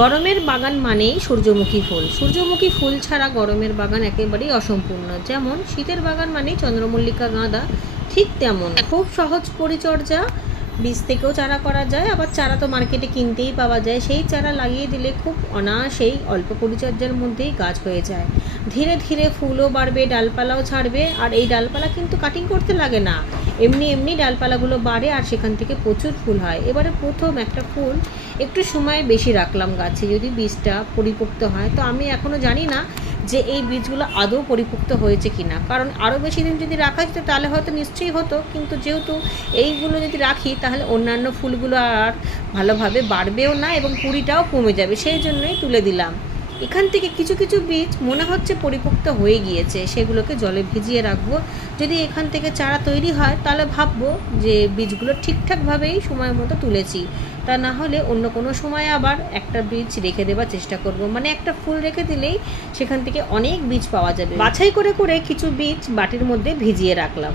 গরমের বাগান মানেই সূর্যমুখী ফুল। সূর্যমুখী ফুল ছাড়া গরমের বাগান একেবারেই অসম্পূর্ণ। যেমন শীতের বাগান মানেই চন্দ্রমল্লিকা গাঁদা, ঠিক তেমন খুব সহজ পরিচর্যা। বীজ থেকেও চারা করা যায়, আবার চারা তো মার্কেটে কিনতেই পাওয়া যায়। সেই চারা লাগিয়ে দিলে খুব অনায়াসেই অল্প পরিচর্যার মধ্যেই গাছ হয়ে যায়। ধীরে ধীরে ফুলও বাড়বে, ডালপালাও ছাড়বে। আর এই ডালপালা কিন্তু কাটিং করতে লাগে না, এমনি এমনি ডালপালাগুলো বাড়ে আর সেখান থেকে প্রচুর ফুল হয়। এবারে প্রথম একটা ফুল একটু সময় বেশি রাখলাম গাছে, যদি বীজটা পরিপক্ত হয়। তো আমি এখনও জানি না যে এই বীজগুলো আদৌ পরিপক্ত হয়েছে কি না, কারণ আরও বেশি দিন যদি রাখা যেত তাহলে হয়তো নিশ্চয়ই হতো, কিন্তু যেহেতু এইগুলো যদি রাখি তাহলে অন্যান্য ফুলগুলো আর ভালোভাবে বাড়বেও না এবং কুড়িটাও কমে যাবে, সেই জন্যই তুলে দিলাম। এখান থেকে কিছু কিছু বীজ মনে হচ্ছে পরিপক্ত হয়ে গিয়েছে, সেগুলোকে জলে ভিজিয়ে রাখবো। যদি এখান থেকে চারা তৈরি হয় তাহলে ভাববো যে বীজগুলো ঠিকঠাকভাবেই সময় মতো তুলেছি। তা না হলে অন্য কোনো সময় আবার একটা বীজ রেখে দেওয়ার চেষ্টা করব, মানে একটা ফুল রেখে দিলেই সেখান থেকে অনেক বীজ পাওয়া যাবে। বাছাই করে করে কিছু বীজ বাটির মধ্যে ভিজিয়ে রাখলাম।